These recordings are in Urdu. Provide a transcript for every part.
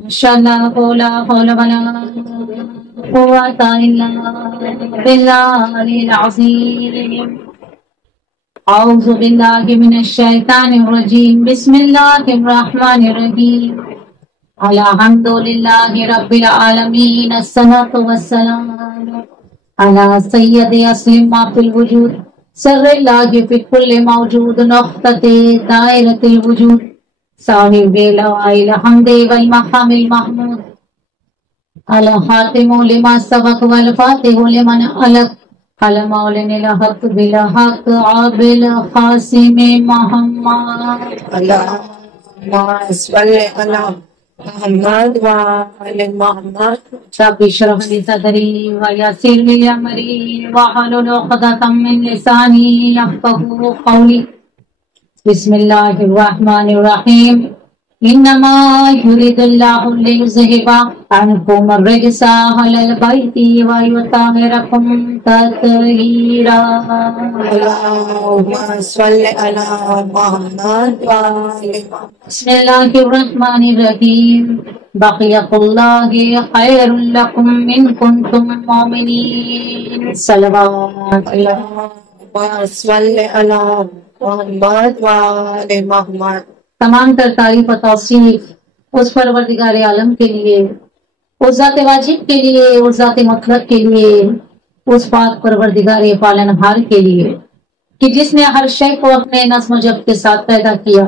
ماشاءاللہ لا حول ولا قوة الا باللہ العظیم. اعوذ باللہ من الشیطان الرجیم. بسم اللہ الرحمن الرحیم. الحمد للہ رب العالمین. الصلاۃ والسلام علی سید اسلم ما فی الوجود. سر اللہ فی کل موجود. نقطۃ دائرۃ الوجود. صاحب الحمد والمقام المحمود. الخاتم لما سبق والفاتح لمن علق. المولن الحق بالحق عابل قاسم محمد. اللهم صل على محمد وعلى محمد. رب اشرح لي صدري ويسر لي امري واحلل عقدة من لساني يفقهوا قولي. بسم اللہ الرحمن الرحیم. انما یرید اللہ لیذہب عنکم الرجس اہل البیت ویطہرکم تطہیرا. اللهم صل على محمد وعلى محمد. بسم اللہ الرحمن الرحیم. بقیت اللہ خیر لکم ان کنتم مؤمنین. صلوات اللہ. اللهم صل على محمد وعلى محمد. تمام تر تعریف و توصیف اس پروردگار عالم کے لیے، اس ذات واجب کے لیے، اس ذات مطلق کے لیے، اس پاک پروردگار پالنہار کے لیے کہ جس نے ہر شے کو اپنے نظم و جب کے ساتھ پیدا کیا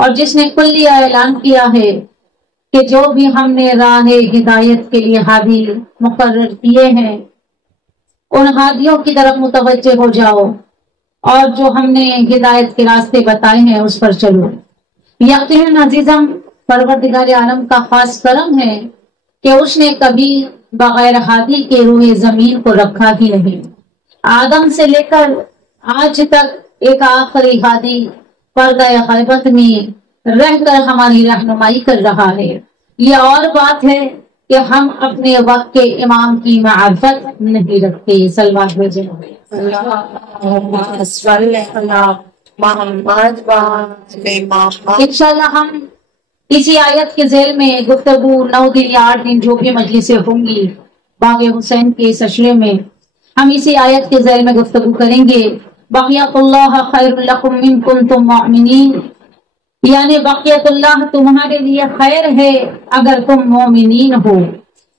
اور جس نے کلی اعلان کیا ہے کہ جو بھی ہم نے راہ ہدایت کے لیے ہادی مقرر کیے ہیں ان ہادیوں کی طرف متوجہ ہو جاؤ اور جو ہم نے ہدایت کے راستے بتائے ہیں اس پر چلو. یقیناً عزیزم پروردگار عالم کا خاص کرم ہے کہ اس نے کبھی بغیر ہادی کے روئے زمین کو رکھا ہی نہیں. آدم سے لے کر آج تک ایک آخری ہادی پردہ غیبت میں رہ کر ہماری رہنمائی کر رہا ہے. یہ اور بات ہے کہ ہم اپنے وقت کے امام کی معرفت نہیں رکھتے. صلوات بھیجیں. اللهم صل على محمد وعلى محمد. انشاءاللہ ہم اسی آیت کے ذیل میں گفتگو 9 دن یا 8 دن جو بھی مجلسیں ہوں گی باغ حسین کے اس اشرے میں ہم اسی آیت کے ذیل میں گفتگو کریں گے. بقیت اللہ خیر لکم ان کنتم مؤمنین، یعنی بقیت اللہ تمہارے لیے خیر ہے اگر تم مومنین ہو.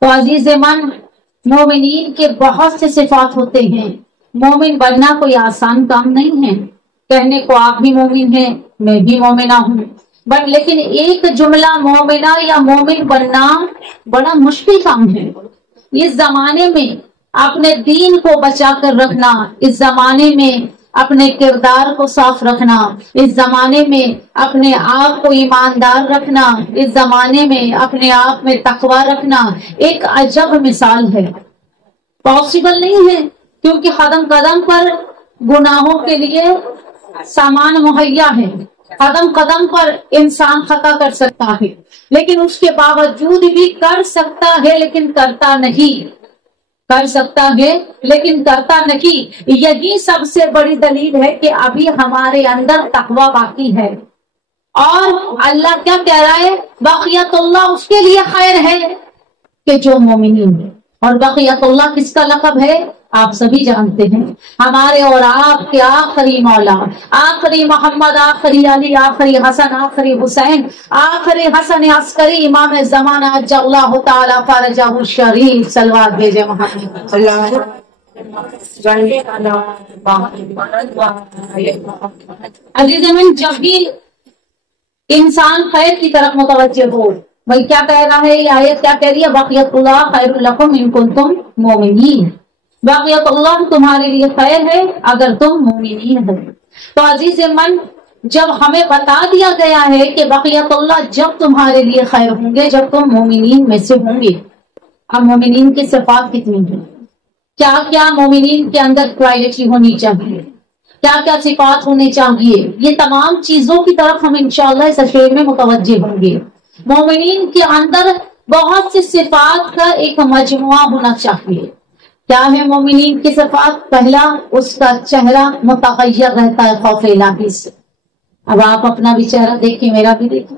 تو عزیز من، مومنین کے بہت سے صفات ہوتے ہیں. مومن بننا کوئی آسان کام نہیں ہے. کہنے کو آپ بھی مومن ہیں، میں بھی مومنہ ہوں، بٹ لیکن ایک جملہ مومنہ یا مومن بننا بڑا مشکل کام ہے. اس زمانے میں اپنے دین کو بچا کر رکھنا، اس زمانے میں اپنے کردار کو صاف رکھنا، اس زمانے میں اپنے آپ کو ایماندار رکھنا، اس زمانے میں اپنے آپ میں تقوی رکھنا ایک عجب مثال ہے. پاسبل نہیں ہے کیونکہ قدم قدم پر گناہوں کے لیے سامان مہیا ہے. قدم قدم پر انسان خطا کر سکتا ہے لیکن اس کے باوجود بھی کر سکتا ہے لیکن کرتا نہیں. کر سکتا ہے لیکن کرتا نہیں. یہی سب سے بڑی دلیل ہے کہ ابھی ہمارے اندر تقوی باقی ہے. اور اللہ کیا کہہ رہا ہے؟ بقیت اللہ اس کے لیے خیر ہے کہ جو مومنین ہے. اور بقیت اللہ کس کا لقب ہے؟ آپ سبھی جانتے ہیں. ہمارے اور آپ کے آخری مولا، آخری محمد، آخری علی، آخری حسن، آخری حسین، آخری حسن عسکری امام زمانہ اجل اللہ تعالی فرجہ الشریف. صلوات بھیجے محمد. عزیز من، جب بھی انسان خیر کی طرف متوجہ ہو، بھائی کیا کہہ رہا ہے یہ آیت؟ کیا کہہ رہی ہے؟ بقیت اللہ خیر لکم ان کنتم مومنین. بقیت اللہ تمہارے لیے خیر ہے اگر تم مومنین ہو. تو عزیز من، جب ہمیں بتا دیا گیا ہے کہ بقیت اللہ جب تمہارے لیے خیر ہوں گے جب تم مومنین میں سے ہوں گے. اب مومنین کی صفات کتنی ہیں؟ کیا کیا مومنین کے اندر کوالٹی ہونی چاہیے؟ کیا کیا صفات ہونے چاہیے؟ یہ تمام چیزوں کی طرف ہم انشاءاللہ اس اشعار میں متوجہ ہوں گے. مومنین کے اندر بہت سی صفات کا ایک مجموعہ ہونا چاہیے. کیا ہے مومنین کی صفات؟ پہلا، اس کا چہرہ متغیر رہتا ہے خوف الہی سے. اب آپ اپنا بھی چہرہ دیکھیں، میرا بھی دیکھیں.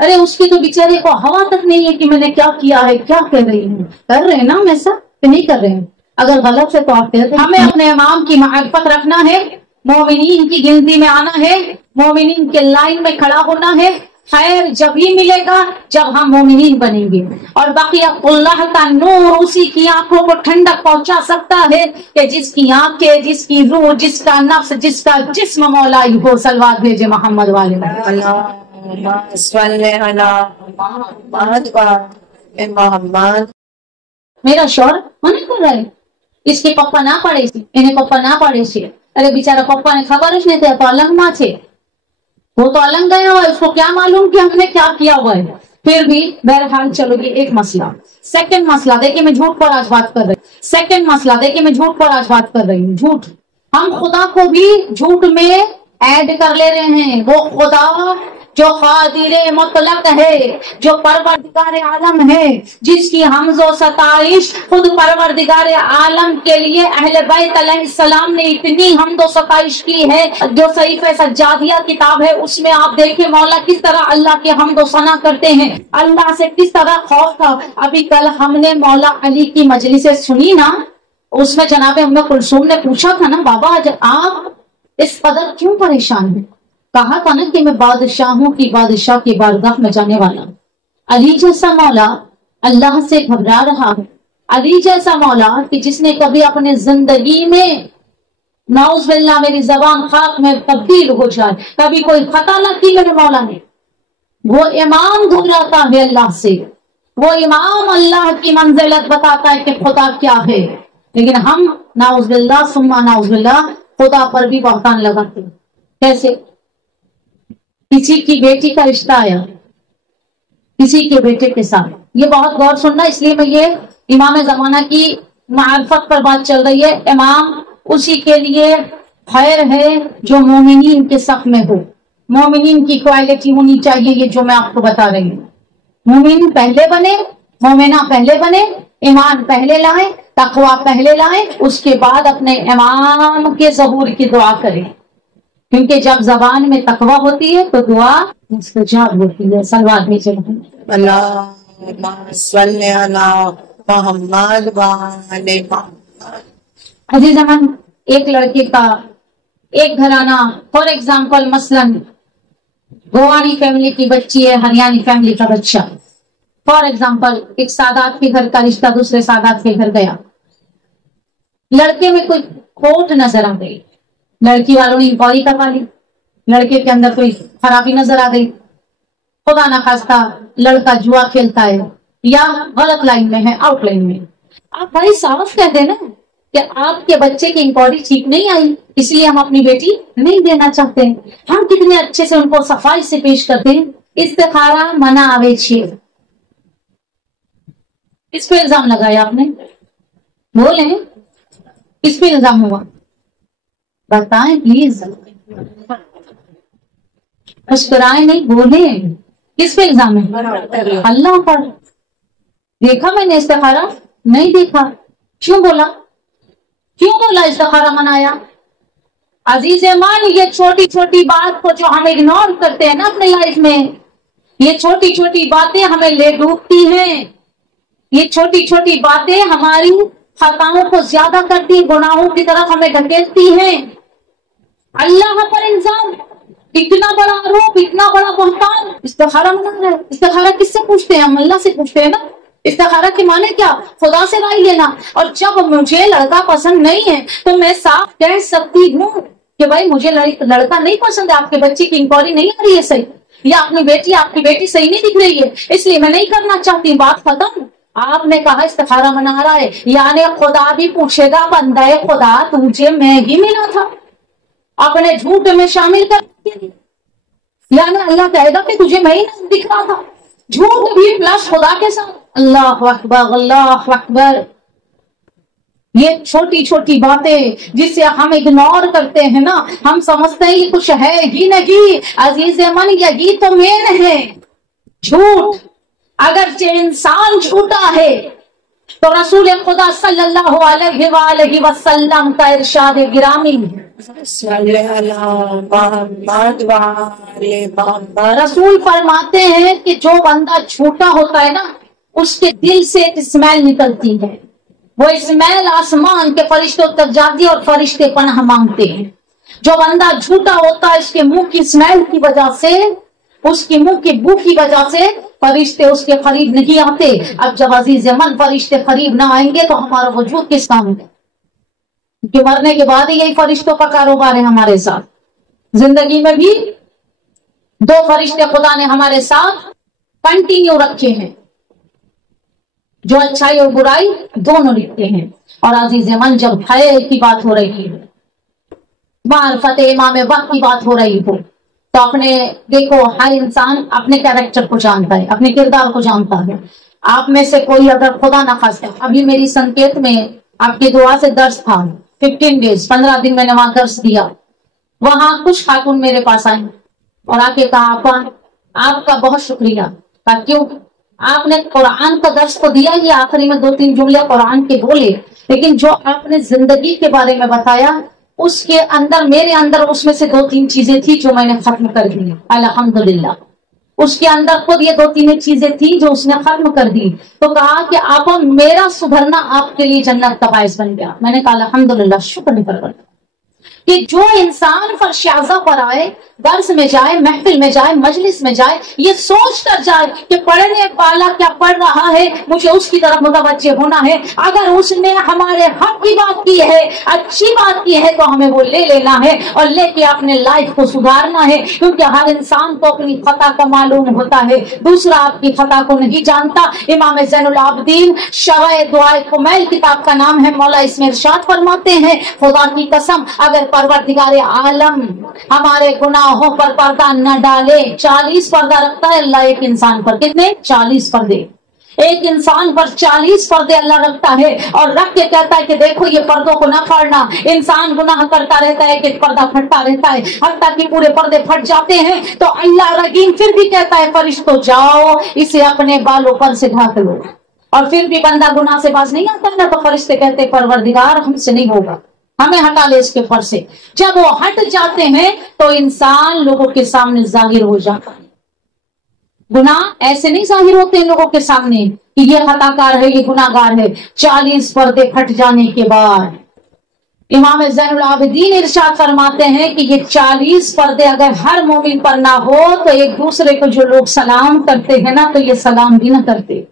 ارے اس کی تو بیچارے کو ہوا تک نہیں ہے کہ میں نے کیا کیا ہے، کیا کہہ رہی ہوں. کر رہے ہیں نا ہم ایسا کہ نہیں کر رہے ہیں؟ اگر غلط ہے تو آپ کہہ رہے ہیں. ہمیں اپنے امام کی معرفت رکھنا ہے، مومنین کی گنتی میں آنا ہے، مومنین کے لائن میں کھڑا ہونا ہے. خیر جب ہی ملے گا جب ہم مومنین بنیں گے. اور بقیہ اللہ کا نور اسی کی آنکھوں کو ٹھنڈک پہنچا سکتا ہے کہ جس کی آنکھیں، جس کی روح، جس کا نفس، جس کا جسم مولا ہو. صلوات بھیجے محمد والے. اللہم صلی علی محمد وعلی محمد. میرا شوہر منع کر رہا ہے، اس کے پپا نہ پڑے سی، انہیں پپا نہ پڑے سی. ارے بیچارہ پپا نے خبر اس نے تو الگ ماں تھے، وہ تو الگ گیا ہوا ہے، اس کو کیا معلوم کہ ہم نے کیا کیا ہوا ہے. پھر بھی بہرحال چلو یہ ایک مسئلہ. سیکنڈ مسئلہ دیکھیں میں جھوٹ پر آج بات کر رہی ہوں. سیکنڈ مسئلہ دیکھیں میں جھوٹ پر آج بات کر رہی ہوں. جھوٹ، ہم خدا کو بھی جھوٹ میں ایڈ کر لے رہے ہیں. وہ خدا جو قادر مطلق ہے، جو پروردگار عالم ہے، جس کی حمد و ستائش خود پروردگار عالم کے لیے اہل بیت علیہ السلام نے اتنی حمد و ستائش کی ہے. جو صحیفہ سجادیہ کتاب ہے اس میں آپ دیکھیں مولا کس طرح اللہ کے حمد و ثنا کرتے ہیں، اللہ سے کس طرح خوف تھا. ابھی کل ہم نے مولا علی کی مجلس سنی نا، اس میں جناب ام کلثوم نے پوچھا تھا نا بابا آپ اس قدر کیوں پریشان ہیں؟ کہا تھا نا کہ میں بادشاہوں کی بادشاہ کی بارگاہ میں جانے والا ہوں. علی جیسا مولا اللہ سے گھبرا رہا ہے. علی جیسا مولا کہ جس نے کبھی اپنے زندگی میں نعوذ باللہ میری زبان خاک میں تبدیل ہو جائے، کبھی کوئی خطا نہ کی میرے مولا نے. وہ امام گھبراتا ہے اللہ سے، وہ امام اللہ کی منزلت بتاتا ہے کہ خدا کیا ہے. لیکن ہم نعوذ باللہ ثم نعوذ باللہ خدا پر بھی بہتان لگاتے ہیں. کیسے؟ کسی کی بیٹی کا رشتہ آیا کسی کے بیٹے کے ساتھ. یہ بہت غور سننا، اس لیے میں یہ امام زمانہ کی معرفت پر بات چل رہی ہے. امام اسی کے لیے خیر ہے جو مومنین کے صف میں ہو. مومنین کی کوالٹی ہونی چاہیے یہ جو میں آپ کو بتا رہی ہوں. مومن پہلے بنے، مومنہ پہلے بنے، ایمان پہلے لائیں، تقوی پہلے لائیں، اس کے بعد اپنے امام کے ظہور کی دعا کریں. کیونکہ جب زبان میں تقوی ہوتی ہے تو دعا مستجاب ہوتی ہے. صلوات بھیجے محمد. اللہم صلی علی محمد وعلی محمد. عزیزان، ایک لڑکے کا ایک گھرانہ فار ایگزامپل مثلاً گوانی فیملی کی بچی ہے، ہریانی فیملی کا بچہ. فار ایگزامپل ایک سادات کے گھر کا رشتہ دوسرے سادات کے گھر گیا. لڑکے میں کوئی کھوٹ نظر آ گئی، لڑکی والوں نے انکوائری کروا لی، لڑکے کے اندر کوئی خرابی نظر آ گئی. خدا نخواستہ لڑکا جوا کھیلتا ہے یا غلط لائن میں ہے، آؤٹ لائن میں. آپ بڑی صاف کہہ دیں نا کہ آپ کے بچے کی انکوائری ٹھیک نہیں آئی، اس لیے ہم اپنی بیٹی نہیں دینا چاہتے. ہم کتنے اچھے سے ان کو صفائی سے پیش کرتے ہیں. استخارہ منع آوے چھے، اس پہ الزام لگایا آپ نے، بولیں اس پہ الزام ہوا، بتائیں پلیز، مسکرائیں نہیں، بولیں کس پہ الزام ہے؟ اللہ پر. دیکھا میں نے استخارہ؟ نہیں دیکھا. کیوں بولا استخارہ منایا؟ عزیز مان، یہ چھوٹی چھوٹی بات کو جو ہم اگنور کرتے ہیں نا اپنے لائف میں، یہ چھوٹی چھوٹی باتیں ہمیں لے ڈوبتی ہیں. یہ چھوٹی چھوٹی باتیں ہماری خطاؤں کو زیادہ کرتی، گناہوں کی طرف ہمیں دھکیلتی ہیں. اللہ پر الزام، اتنا بڑا آروپ، اتنا بڑا بہتان. استخارہ منا رہا ہے. استخارہ کس سے پوچھتے ہیں؟ ہم اللہ سے پوچھتے ہیں نا. استخارہ کے معنی کیا؟ خدا سے رائے لینا. اور جب مجھے لڑکا پسند نہیں ہے تو میں صاف کہہ سکتی ہوں کہ بھائی مجھے لڑکا نہیں پسند ہے، آپ کے بچے کی انکوائری نہیں آ رہی ہے صحیح، یا آپ کی بیٹی صحیح نہیں دکھ رہی ہے، اس لیے میں نہیں کرنا چاہتی. بات ختم. آپ نے کہا استخارہ منا رہا ہے، یعنی خدا بھی پوچھے گا بندہ خدا تجھے میں ہی ملا تھا، اپنے جھوٹ میں شامل کر، یعنی اللہ کہے گا کہ تجھے میں ہی دکھ رہا تھا. جھوٹ بھی پلس خدا کے ساتھ. اللہ اکبر، اللہ اکبر. یہ چھوٹی چھوٹی باتیں جسے ہم اگنور کرتے ہیں نا، ہم سمجھتے ہیں یہ کچھ ہے ہی نہیں. عزیز من، یہی تو مین ہے جھوٹ. اگرچہ انسان جھوٹا ہے تو رسول خدا صلی اللہ علیہ وآلہ وسلم کا ارشاد گرامی ہے، رسول فرماتے ہیں کہ جو بندہ جھوٹا ہوتا ہے نا اس کے دل سے ایک اسمیل نکلتی ہے، وہ اسمیل آسمان کے فرشتوں تک جاتی ہے اور فرشتے پناہ مانگتے ہیں۔ جو بندہ جھوٹا ہوتا ہے اس کے منہ کی اسمیل کی وجہ سے، اس کی منہ کی بو کی وجہ سے فرشتے اس کے قریب نہیں آتے۔ اب جب عزیز من فرشتے قریب نہ آئیں گے تو ہمارا وجود کس کام ہے؟ کہ مرنے کے بعد یہی فرشتوں کا کاروبار ہے ہمارے ساتھ۔ زندگی میں بھی دو فرشتے خدا نے ہمارے ساتھ کنٹینیو رکھے ہیں، جو اچھائی اور برائی دونوں لکھتے ہیں۔ اور عزیز من جب حیا کی بات ہو رہی ہے، معرفت امام وقت کی بات ہو رہی ہو، تو اپنے دیکھو ہر انسان اپنے کیریکٹر کو جانتا ہے، اپنے کردار کو جانتا ہے۔ آپ میں سے کوئی اگر خدا نہ خواستہ، ابھی میری سنکیت میں آپ کی دعا سے درس تھا، 15 ڈیز 15 دن میں نے وہاں درس دیا۔ وہاں کچھ خاتون میرے پاس آئی اور آ کے کہا آپا آپ کا بہت شکریہ۔ کہا کیوں؟ آپ نے قرآن کا درس تو دیا، یہ آخری میں 2-3 جملے قرآن کے بولے، لیکن جو آپ نے زندگی کے بارے میں بتایا اس کے اندر میرے اندر اس میں سے 2-3 چیزیں تھی جو میں نے ختم کر دی، الحمدللہ۔ اس کے اندر خود یہ 2-3 چیزیں تھی جو اس نے ختم کر دی۔ تو کہا کہ آپ میرا سدھرنا آپ کے لیے جنت کا باعث بن گیا۔ میں نے کہا الحمدللہ، شکر پروردگار کہ جو انسان فرش اعظم پر آئے، درس میں جائے، محفل میں جائے، مجلس میں جائے، یہ سوچ کر جائے کہ پڑھنے والا کیا پڑھ رہا ہے، مجھے اس کی طرف متوجہ ہونا ہے۔ اگر اس نے ہمارے حق کی بات کی ہے، اچھی بات کی ہے، تو ہمیں وہ لے لینا ہے اور لے کے اپنے لائف کو سدھارنا ہے، کیونکہ ہر انسان کو اپنی خطا کا معلوم ہوتا ہے، دوسرا آپ کی خطا کو نہیں جانتا۔ امام زین العابدین شرح دعائے کمیل کتاب کا نام ہے، مولا اس میں ارشاد فرماتے ہیں خدا کی قسم اگر پروردگار عالم ہمارے گناہوں پر پردہ نہ ڈالے، 40 پردہ رکھتا ہے اللہ ایک انسان پر۔ کتنے؟ 40 پردے ایک انسان پر 40 پردے اللہ رکھتا ہے، اور رکھ کے کہتا ہے کہ دیکھو یہ پردوں کو نہ پھاڑنا۔ انسان گناہ کرتا رہتا ہے کہ پردہ پھٹتا رہتا ہے، حتیٰ کہ پورے پردے پھٹ جاتے ہیں، تو اللہ رحیم پھر بھی کہتا ہے فرشتوں جاؤ اسے اپنے بالوں پر سے ڈھانپ لو، اور پھر بھی بندہ گناہ سے باز نہیں آتا نا، تو فرشتے کہتے پروردگار ہم سے نہیں ہوگا، ہمیں ہٹا لے اس کے پر سے۔ جب وہ ہٹ جاتے ہیں تو انسان لوگوں کے سامنے ظاہر ہو جاتا ہے۔ گناہ ایسے نہیں ظاہر ہوتے ہیں لوگوں کے سامنے کہ یہ خطا کار ہے، یہ گناہ گار ہے۔ 40 پردے پھٹ جانے کے بعد امام زین العابدین ارشاد فرماتے ہیں کہ یہ 40 پردے اگر ہر مومن پر نہ ہو تو ایک دوسرے کو جو لوگ سلام کرتے ہیں نا، تو یہ سلام بھی نہ کرتے۔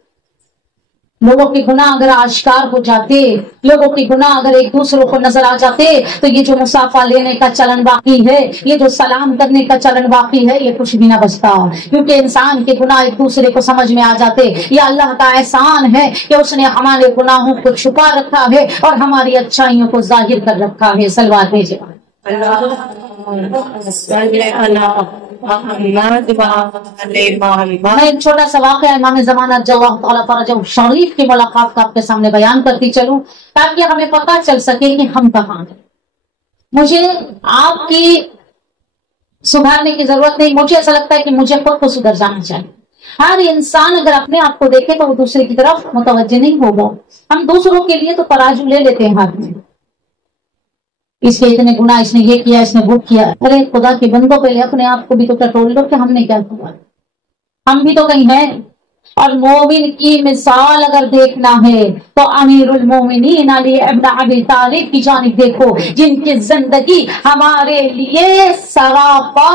لوگوں کے گناہ اگر آشکار ہو جاتے، لوگوں کے گناہ اگر ایک دوسروں کو نظر آ جاتے، تو یہ جو مصافحہ لینے کا چلن باقی ہے، یہ جو سلام کرنے کا چلن باقی ہے، یہ کچھ بھی نہ بچتا، کیونکہ انسان کے گناہ ایک دوسرے کو سمجھ میں آ جاتے۔ یہ اللہ کا احسان ہے کہ اس نے ہمارے گناہوں کو چھپا رکھا ہے اور ہماری اچھائیوں کو ظاہر کر رکھا ہے۔ صلوات بھیجے میں ایک چھوٹا سا واقعہ امام زمانہ اللہ تعالیٰ فرجہ شریف کی ملاقات کا آپ کے سامنے بیان کرتی چلوں، تاکہ ہمیں پتہ چل سکے کہ ہم کہاں ہیں۔ مجھے آپ کی سدھارنے کی ضرورت نہیں، مجھے ایسا لگتا ہے کہ مجھے خود کو سدھر جانا چاہیے۔ ہر انسان اگر اپنے آپ کو دیکھے تو وہ دوسرے کی طرف متوجہ نہیں ہوگا۔ ہم دوسروں کے لیے تو ترازو لے لیتے ہیں ہاتھ میں، اس کے اتنے گناہ، اس نے یہ کیا، اس نے وہ کیا۔ ارے خدا کے بندوں پہلے اپنے آپ کو بھی تو کنٹرول لو کہ ہم نے کیا کیا، ہم بھی تو کہیں ہیں۔ اور مومن کی مثال اگر دیکھنا ہے تو امیر المومنین علی ابن ابی طالب کی جانب دیکھو، جن کی زندگی ہمارے لیے سراپا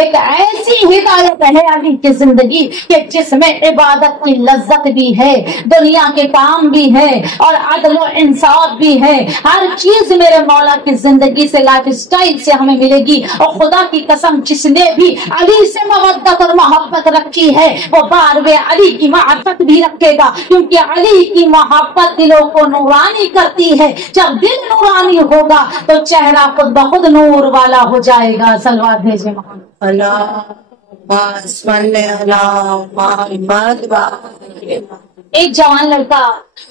ایک ایسی ہدایت ہے علی کی زندگی کہ جس میں عبادت کی لذت بھی ہے، دنیا کے کام بھی ہے، اور عدل و انصاف بھی ہے۔ ہر چیز میرے مولا کی زندگی سے، لائف سٹائل سے ہمیں ملے گی۔ اور خدا کی قسم جس نے بھی علی سے مودت اور محبت رکھی ہے وہ باروے علی کی معرفت بھی رکھے گا، کیونکہ علی کی محبت دلوں کو نورانی کرتی ہے۔ جب دل نورانی ہوگا تو چہرہ خود بخود نور والا ہو جائے گا۔ صلوات بھیجے ایک جوان لڑکا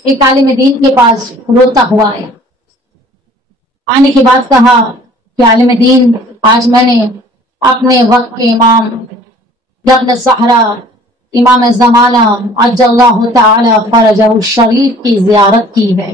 ایک عالم دین کے پاس روتا ہوا ہے، آنے کے بعد کہا کہ عالم دین آج میں نے اپنے وقت کے امام ابن زہرا امام زمانہ عجل اللہ تعالی فرجہ الشریف کی زیارت کی ہے۔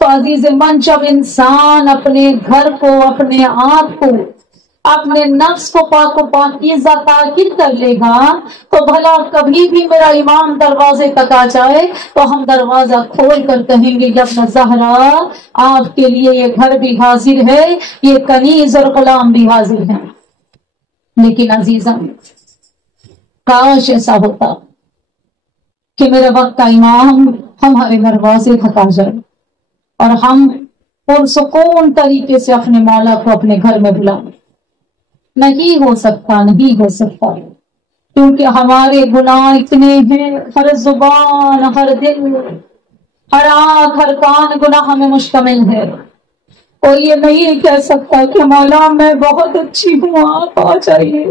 تو عزیز من جب انسان اپنے گھر کو، اپنے آپ کو، اپنے نفس کو پاک و پاکیزہ طاہر کر لے گا تو بھلا کبھی بھی میرا امام دروازے تک آ جائے تو ہم دروازہ کھول کر کہیں گے ابن زہرا آپ کے لیے یہ گھر بھی حاضر ہے، یہ کنیز اور غلام بھی حاضر ہیں۔ لیکن عزیزم کاش ایسا ہوتا کہ میرے وقت کا امام ہمارے دروازے تک آ جائے اور ہم پرسکون طریقے سے اپنے مولا کو اپنے گھر میں بلائیں۔ نہیں ہو سکتا، نہیں ہو سکتا، کیونکہ ہمارے گناہ اتنے ہیں، ہر زبان، ہر دل، ہر آنکھ، ہر کان گناہ میں مشتمل ہے۔ کوئی یہ نہیں کہہ سکتا کہ مولا میں بہت اچھی ہوں آپ آ جائیے۔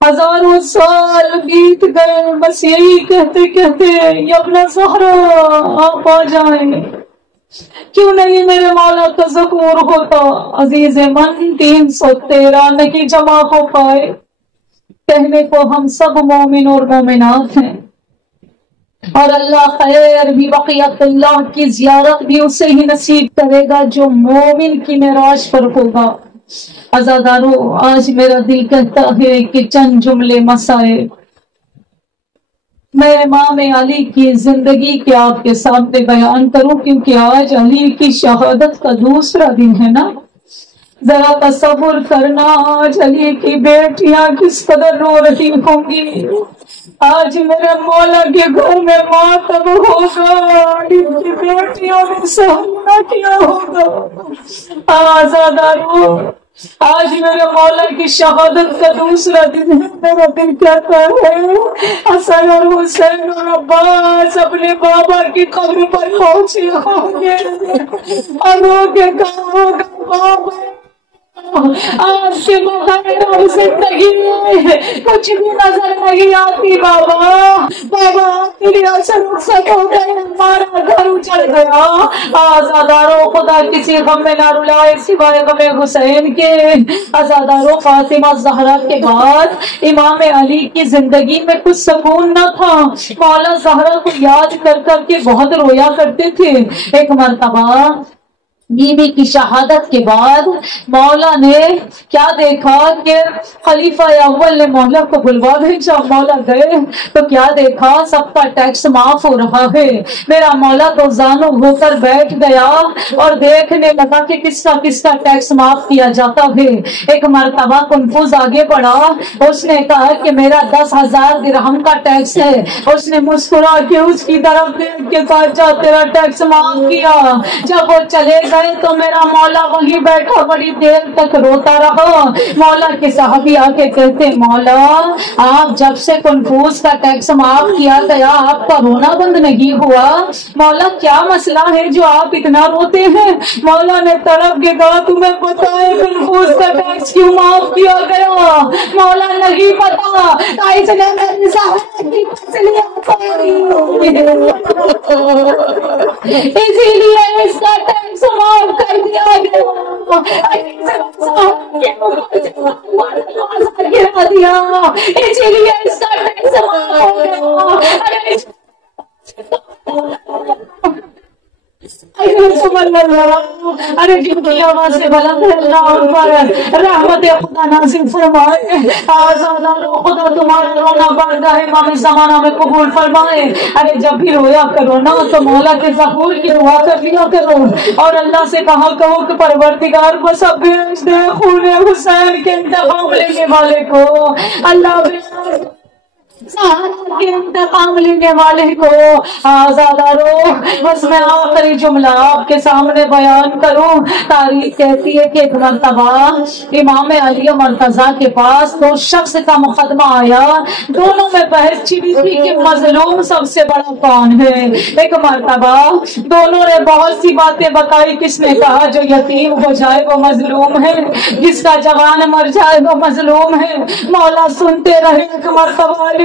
ہزاروں سال بیت گئے بس یہی کہتے کہتے یا ابن زہرا آپ آ جائیں، کیوں نہیں میرے مولا کا ظہور ہوتا؟ عزیز من 313 نہیں جمع ہو پائے، کہنے کو ہم سب مومن اور مومنات ہیں، اور اللہ خیر بھی بقیت اللہ کی زیارت بھی اسے ہی نصیب کرے گا جو مومن کی معراج پر ہوگا۔ عزادارو آج میرا دل کہتا ہے کہ چند جملے مسائل میں امام علی کی زندگی کے آپ کے سامنے بیان کروں، کیونکہ آج علی کی شہادت کا دوسرا دن ہے نا۔ ذرا تصور کرنا آج علی کی بیٹیاں کس قدر رو رہی ہوں گی، آج میرے مولا کے گھر میں ماتم ہوگا، علی کی بیٹیوں نے سہن نہ کیا ہوگا۔ آزادارو آج میرے مولا کی شہادت کا دوسرا دن ہے، میرا دل کہتا ہے حسن اور حسین اور عباس اپنے بابا کی قبر پر پہنچے ہوں گے اور رو کے کہا ہوگا بابا آج کے بغیر زندگی کچھ بھی نظر نہیں آتی، بابا بابا تیری اثر رخصت ہو گئے، ہمارا گھر اجڑ گیا۔ آزادارو خدا کسی غم میں نہ رلائے سوائے غم حسین کے۔ آزادارو فاطمہ زہرا کے بعد امام علی کی زندگی میں کچھ سکون نہ تھا، مولا زہرا کو یاد کر کر کے بہت رویا کرتے تھے۔ ایک مرتبہ بیوی کی شہادت کے بعد مولا نے کیا دیکھا کہ خلیفہ اول نے مولا کو بلوا بھیجا، مولا گئے تو کیا دیکھا سب کا ٹیکس معاف ہو رہا ہے۔ میرا مولا تو زانو ہو کر بیٹھ گیا اور دیکھنے لگا کہ کس کا ٹیکس معاف کیا جاتا ہے۔ ایک مرتبہ کنفوز آگے بڑھا، اس نے کہا کہ میرا 10,000 درہم کا ٹیکس ہے۔ اس نے مسکرا کے اس کی طرف دیکھ کے کہا جا تیرا ٹیکس معاف کیا۔ جب وہ چلے گئے تو میرا مولا وہیں بیٹھا بڑی دیر تک روتا رہا۔ مولا کے صحابی آ کے کہتے مولا آپ جب سے کنفوز کا ٹیکس معاف کیا گیا آپ کا رونا بند نہیں ہوا، مولا کیا مسئلہ ہے جو آپ اتنا روتے ہیں؟ مولا نے تڑپ کے کہا تمہیں پتا ہے کنفوز کا ٹیکس کیوں معاف کیا گیا؟ مولا نہیں پتا، اس نے میری صحابہ کی پسلیاں توڑی، اسی لیے اس کا ٹیکس معاف کر دیا گیا، گرا دیا، اسی لیے اس کا ٹیکس معاف ہو گیا۔ ارے جن کی آواز سے بلند ہے اللہ پر رحمت خدا نازل فرمائے، آزادارو خدا تمہارا رونا بارگاہ امام زمانہ میں قبول فرمائے۔ ارے جب بھی رویا کرو نا تو مولا کے ظہور کی دعا کر لیا کرو اور اللہ سے کہا کہو کہ پروردگار کو سب بھیج دے خون حسین کے انتقام لینے والے کو، اللہ کے انتقام لینے والے کو۔ آزادارو بس میں آخری جملہ آپ کے سامنے بیان کروں۔ تاریخ کہتی ہے کہ ایک مرتبہ امام علی مرتضیٰ کے پاس دو شخص کا مقدمہ آیا، دونوں میں بحث چھڑی تھی کہ مظلوم سب سے بڑا کون ہے۔ ایک مرتبہ دونوں نے بہت سی باتیں بتائی، کس نے کہا جو یتیم ہو جائے وہ مظلوم ہے، جس کا جوان مر جائے وہ مظلوم ہے۔ مولا سنتے رہے۔ ایک مرتبہ علی